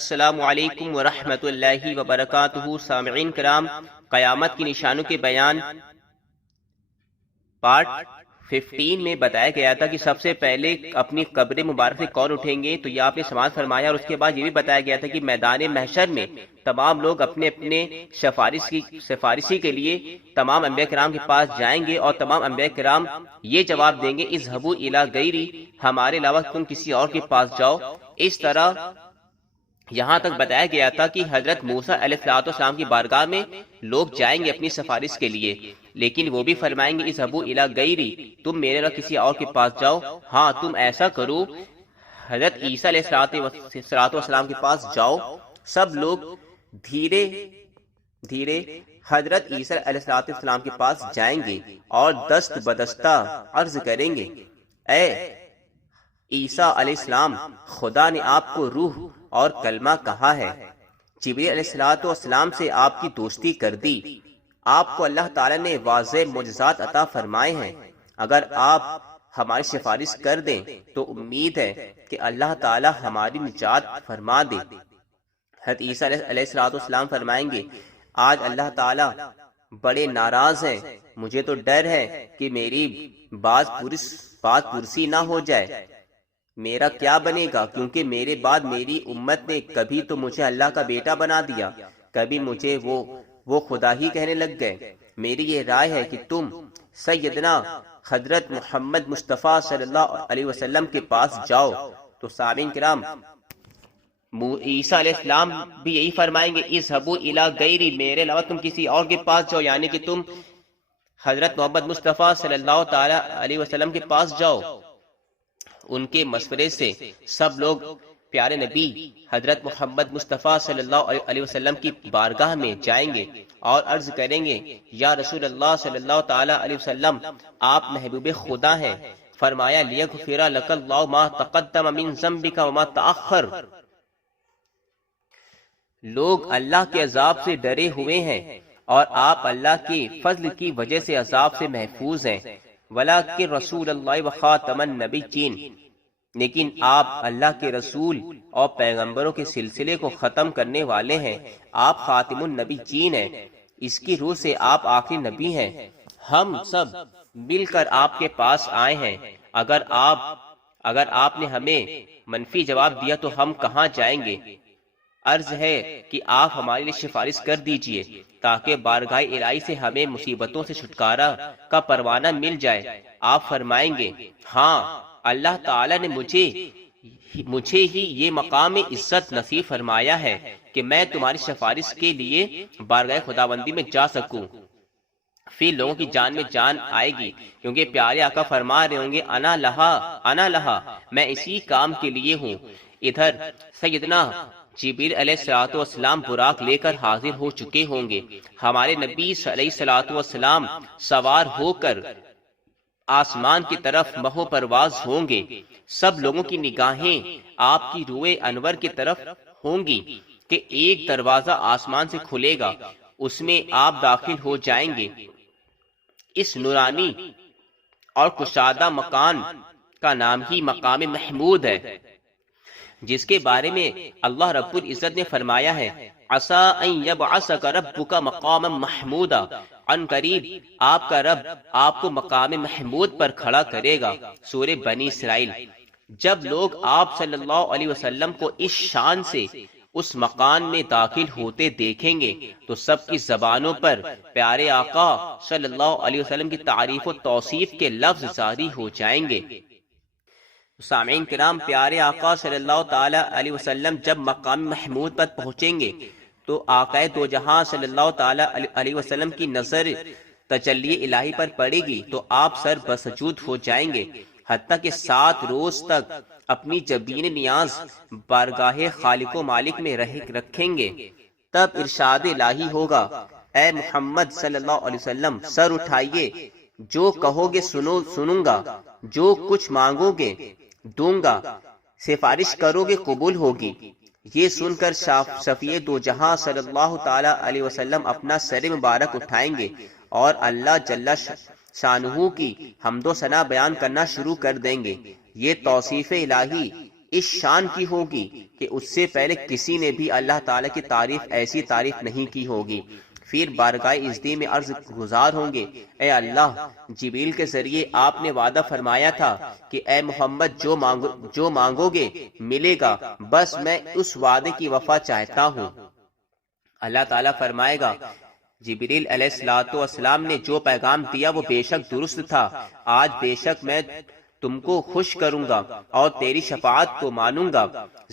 السلام علیکم ورحمۃ اللہ وبرکاتہ۔ سامعین کرام، قیامت کی نشانوں کے بیان پارٹ 15 میں بتایا گیا تھا کہ سب سے پہلے اپنی قبر مبارک سے کون اٹھیں گے، تو یہ آپ نے سماعت فرمایا، اور اس کے بعد یہ بھی بتایا گیا تھا کہ میدان محشر میں تمام لوگ اپنے اپنے سفارشی کے لیے تمام انبیاء کرام کے پاس جائیں گے، اور تمام انبیاء کرام یہ جواب دیں گے اذهبوا الی غیری، ہمارے علاوہ تم کسی اور کے پاس جاؤ۔ اس طرح یہاں تک بتایا گیا تھا کہ حضرت موسیٰ علیہ السلام کی بارگاہ میں لوگ جائیں گے اپنی سفارش کے لیے، لیکن وہ بھی فرمائیں گے اذهبوا الی غیری، تم میرے علاوہ کسی اور کے پاس جاؤ۔ ہاں تم ایسا کرو، حضرت عیسیٰ علیہ السلام کے پاس جاؤ۔ سب لوگ دھیرے دھیرے حضرت عیسیٰ علیہ السلام کے پاس جائیں گے اور دست بدستہ عرض کریں گے، اے عیسیٰ علیہ السلام، خدا نے آپ کو روح اور کلمہ کہا ہے، جبریل علیہ السلام سے آپ کی دوستی کر دی، آپ کو اللہ تعالی نے واضح معجزات عطا فرمائے ہیں، اگر آپ ہماری سفارش کر دیں تو امید ہے کہ اللہ تعالی ہماری نجات فرما دے۔ حضرت عیسیٰ علیہ السلام فرمائیں گے، آج اللہ تعالی بڑے ناراض ہیں، مجھے تو ڈر ہے کہ میری بات پرسی نہ ہو جائے، میرا کیا بنے گا، کیونکہ میرے بعد میری امت نے کبھی تو مجھے اللہ کا بیٹا بنا دیا، کبھی مجھے وہ خدا ہی کہنے لگ گئے۔ میری یہ رائے ہے کہ تم سیدنا حضرت محمد مصطفیٰ صلی اللہ علیہ وسلم کے پاس جاؤ۔ تو سامعین کرام، عیسیٰ علیہ السلام بھی یہی فرمائیں گے اذهبوا الی غیری، میرے علاوہ تم کسی اور کے پاس جاؤ، یعنی کہ تم حضرت محمد مصطفیٰ صلی اللہ تعالی علیہ وسلم کے پاس جاؤ۔ ان کے مشورے سے سب لوگ پیارے نبی حضرت محمد مصطفیٰ صلی اللہ علیہ وسلم کی بارگاہ میں جائیں گے اور عرض کریں گے، یا رسول اللہ صلی اللہ تعالی علیہ وسلم، آپ محبوب خدا ہیں۔ فرمایا، لیغفر لک اللہ ما تقدم من ذنبک وما تأخر، لوگ اللہ کے عذاب سے ڈرے ہوئے ہیں اور آپ اللہ کے فضل کی وجہ سے عذاب سے محفوظ ہیں۔ وَلَٰكِن رسول اللہ وخاتم النبیین، لیکن آپ اللہ کے رسول اور پیغمبروں کے سلسلے کو ختم کرنے والے ہیں، آپ خاتم النبیین ہیں، اس کی روح سے آپ آخری نبی ہیں۔ ہم سب مل کر آپ کے پاس آئے ہیں، اگر آپ نے ہمیں منفی جواب دیا تو ہم کہاں جائیں گے؟ عرض ہے کہ آپ ہمارے لیے سفارش کر دیجئے تاکہ بارگاہ الہی سے ہمیں مصیبتوں سے چھٹکارا کا پروانہ مل جائے۔ آپ فرمائیں گے، ہاں اللہ تعالی نے مجھے ہی یہ مقام عزت نصیب فرمایا ہے کہ میں تمہاری سفارش کے لیے بارگاہ خداوندی میں جا سکوں۔ پھر لوگوں کی جان میں جان آئے گی، کیونکہ پیارے آقا فرما رہے ہوں گے، انا لہا، میں اسی کام کے لیے ہوں۔ ادھر سیدنا جبریل علیہ السلام براق لے کر حاضر ہو چکے ہوں گے، ہمارے نبی علیہ السلام سوار ہو کر آسمان کی طرف مہو پرواز ہوں گے، سب لوگوں کی نگاہیں آپ کی روئے انور کی طرف ہوں گی کہ ایک دروازہ آسمان سے کھلے گا، اس میں آپ داخل ہو جائیں گے۔ اس نورانی اور کشادہ مکان کا نام ہی مقام محمود ہے، جس کے بارے میں اللہ رب العزت نے فرمایا ہے، عسیٰ ان یبعثک ربک مقاما محمودا، عن قریب آپ کا رب آپ کو مقام محمود پر کھڑا کرے گا۔ سورہ بنی اسرائیل۔ جب لوگ آپ صلی اللہ علیہ وسلم کو اس شان سے اس مکان میں داخل ہوتے دیکھیں گے تو سب کی زبانوں پر پیارے آقا صلی اللہ علیہ وسلم کی تعریف و توصیف کے لفظ جاری ہو جائیں گے۔ سامعین کرام، پیارے آقا صلی اللہ تعالی علیہ وسلم جب مقام محمود پر پہنچیں گے تو آقا دو جہاں صلی اللہ تعالی علیہ وسلم کی نظر تجلی الہی پر پڑے گی تو آپ سر بسجود ہو جائیں گے، حتیٰ کہ 7 روز تک اپنی جبین نیاز بارگاہ خالق و مالک میں رکھیں گے۔ تب ارشاد الہی ہوگا، اے محمد صلی اللہ علیہ وسلم، سر اٹھائیے، جو کہو گے سنوں گا، جو کچھ مانگو گے دوں گا، سفارش کرو گے قبول ہوگی۔ یہ سن کر شفیع دو جہاں صلی اللہ تعالی علیہ وسلم اپنا سر مبارک اٹھائیں گے اور اللہ جل شانہ کی حمد و ثنا بیان کرنا شروع کر دیں گے۔ یہ توصیف الہی اس شان کی ہوگی کہ اس سے پہلے کسی نے بھی اللہ تعالیٰ کی تعریف ایسی تعریف نہیں کی ہوگی۔ پھر بارگاہ عزتی میں عرض گزار ہوں گے، اے اللہ، جبریل کے ذریعے آپ نے وعدہ فرمایا تھا کہ اے محمد جو مانگو گے ملے گا، بس میں اس وعدے کی وفا چاہتا ہوں۔ اللہ تعالیٰ فرمائے گا، جبریل علیہ السلام نے جو پیغام دیا وہ بے شک درست تھا، آج بے شک میں تم کو خوش کروں گا اور تیری شفاعت کو مانوں گا۔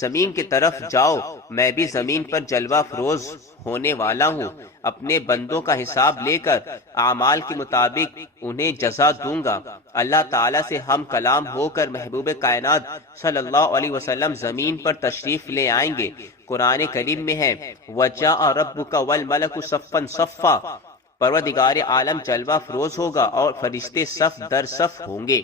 زمین کی طرف جاؤ، میں بھی زمین پر جلوہ افروز ہونے والا ہوں، اپنے بندوں کا حساب لے کر اعمال کے مطابق انہیں جزا دوں گا۔ اللہ تعالیٰ سے ہم کلام ہو کر محبوب کائنات صلی اللہ علیہ وسلم زمین پر تشریف لے آئیں گے۔ قرآن کریم میں ہے، وَجَاءَ رَبُّكَ وَالْمَلَكُ صَفًّا صَفًّا، پروردگار عالم جلوہ افروز ہوگا اور فرشتے صف در صف ہوں گے۔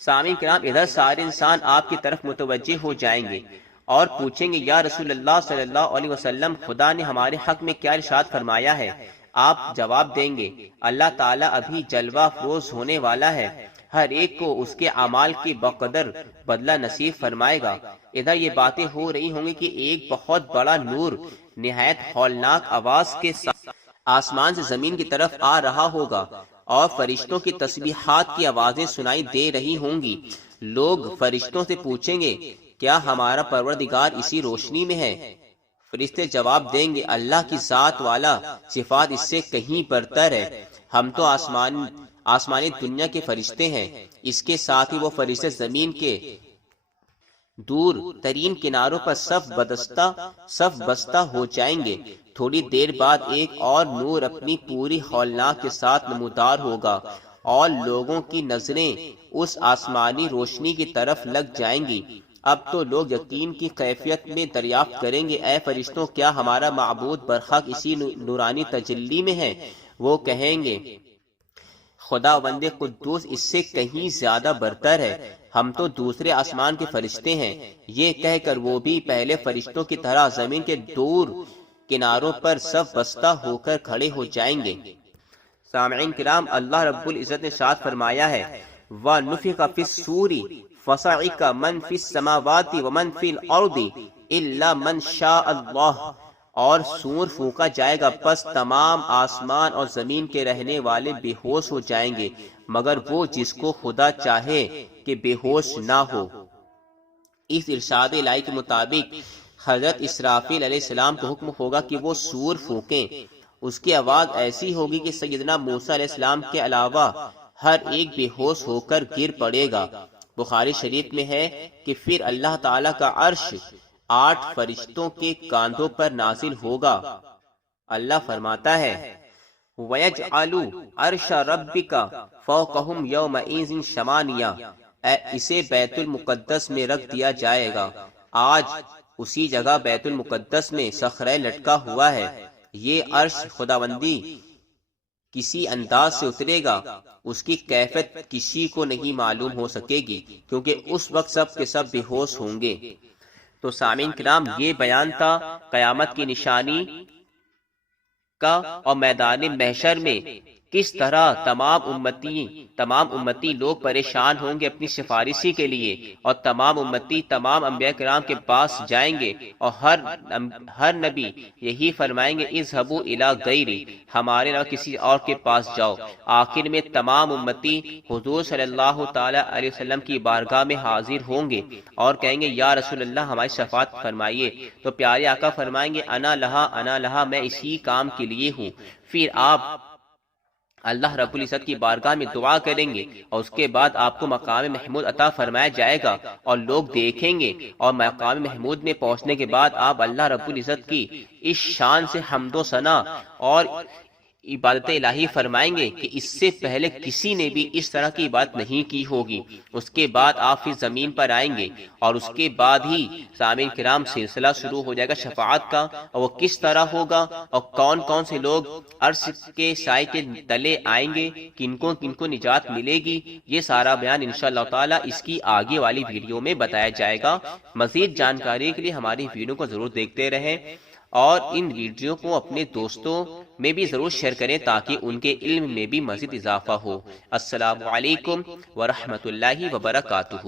سامعین کرام، ادھر سارے انسان آپ کی طرف متوجہ ہو جائیں گے اور پوچھیں گے، یا رسول اللہ صلی اللہ علیہ وسلم، خدا نے ہمارے حق میں کیا ارشاد فرمایا ہے؟ آپ جواب دیں گے، اللہ تعالیٰ ابھی جلوہ افروز ہونے والا ہے، ہر ایک کو اس کے اعمال کی بقدر بدلہ نصیب فرمائے گا۔ ادھر یہ باتیں ہو رہی ہوں گی کہ ایک بہت بڑا نور نہایت ہولناک آواز کے ساتھ آسمان سے زمین کی طرف آ رہا ہوگا اور فرشتوں کی تسبیحات کی آوازیں سنائی دے رہی ہوں گی۔ لوگ فرشتوں سے پوچھیں گے، کیا ہمارا پروردگار اسی روشنی میں ہے؟ فرشتے جواب دیں گے، اللہ کی ذات والا، صفات اس سے کہیں برتر ہے، ہم تو آسمانی دنیا کے فرشتے ہیں۔ اس کے ساتھ ہی وہ فرشتے زمین کے دور ترین کناروں پر صف بستہ ہو جائیں گے۔ تھوڑی دیر بعد ایک اور نور اپنی پوری ہولناک کے ساتھ نمودار ہوگا اور لوگوں کی نظریں اس آسمانی روشنی کی طرف لگ جائیں گی۔ اب تو لوگ یقین کی کیفیت میں دریافت کریں گے، اے فرشتوں، کیا ہمارا معبود برحق اسی نورانی تجلی میں ہے؟ وہ کہیں گے، خداوند قدوس اس سے کہیں زیادہ برتر ہے، ہم تو دوسرے آسمان کے فرشتے ہیں۔ یہ کہہ کر وہ بھی پہلے فرشتوں کی طرح زمین کے دور کناروں پر صف بستہ ہو کر کھڑے ہو جائیں گے۔ سامعین کرام، اللہ رب العزت نے ارشاد فرمایا ہے، وَنُفِخَ فِي الصُّورِ فَصَعِقَ مَن فِي السَّمَاوَاتِ وَمَن فِي الْأَرْضِ إِلَّا مَن شَاءَ اللَّهُ، اور سور پھونکا جائے گا، پس تمام آسمان اور زمین کے رہنے والے بے ہوش ہو جائیں گے مگر وہ جس کو خدا چاہے کہ بے ہوش نہ ہو۔ اس ارشاد الہی کے مطابق حضرت اسرافیل علیہ السلام کو حکم ہوگا کہ وہ سور پھونکیں۔ اس کی آواز ایسی ہوگی کہ سیدنا موسیٰ علیہ السلام کے علاوہ ہر ایک بے ہوش ہو کر گر پڑے گا۔ بخاری شریف میں ہے کہ پھر اللہ تعالیٰ کا عرش 8 فرشتوں کے کاندھوں پر نازل ہوگا۔ اللہ فرماتا ہے، وَيَجْعَلُ عَرْشَ رَبِّكَ فَوْقَهُمْ يَوْمَئِذٍ ثَمَانِيَةً، اسے بیت المقدس میں رکھ دیا جائے گا۔ آج اسی جگہ بیت المقدس میں صخرہ لٹکا ہوا ہے۔ یہ عرش خداوندی کسی انداز سے اترے گا، اس کی کیفیت کسی کو نہیں معلوم ہو سکے گی، کیونکہ اس وقت سب کے سب بے ہوش ہوں گے۔ تو سامعین کرام، یہ بیان تھا قیامت کی نشانی کا اور میدان محشر میں کس طرح تمام امتی لوگ پریشان ہوں گے اپنی سفارشی کے لیے، اور تمام امتی تمام انبیاء کرام کے پاس جائیں گے اور ہر نبی یہی فرمائیں گے، اذهبوا الی غیری، ہمارے نہ کسی اور کے پاس جاؤ۔ آخر میں تمام امتی حضور صلی اللہ تعالی علیہ وسلم کی بارگاہ میں حاضر ہوں گے اور کہیں گے، یا رسول اللہ ہماری شفاعت فرمائیے۔ تو پیارے آقا فرمائیں گے، انا لہا، میں اسی کام کے لیے ہوں۔ پھر آپ اللہ رب العزت کی بارگاہ میں دعا کریں گے اور اس کے بعد آپ کو مقام محمود عطا فرمایا جائے گا اور لوگ دیکھیں گے، اور مقام محمود میں پہنچنے کے بعد آپ اللہ رب العزت کی اس شان سے حمد و ثنا اور عبادت الہی فرمائیں گے کہ اس سے پہلے کسی نے بھی اس طرح کی عبادت نہیں کی ہوگی۔ اس کے بعد آپ پھر زمین پر آئیں گے اور اس کے بعد ہی سامعین کرام سلسلہ شروع ہو جائے گا شفاعت کا، اور وہ کس طرح ہوگا اور کون کون سے لوگ عرش کے سائے کے تلے آئیں گے، کن کو نجات ملے گی، یہ سارا بیان انشاءاللہ تعالی اس کی آگے والی ویڈیو میں بتایا جائے گا۔ مزید جانکاری کے لیے ہماری ویڈیو کو ضرور دیکھتے رہیں اور ان ویڈیو کو اپنے دوستوں میں بھی ضرور شیئر کریں تاکہ ان کے علم میں بھی مزید اضافہ ہو۔ السلام علیکم ورحمۃ اللہ وبرکاتہ۔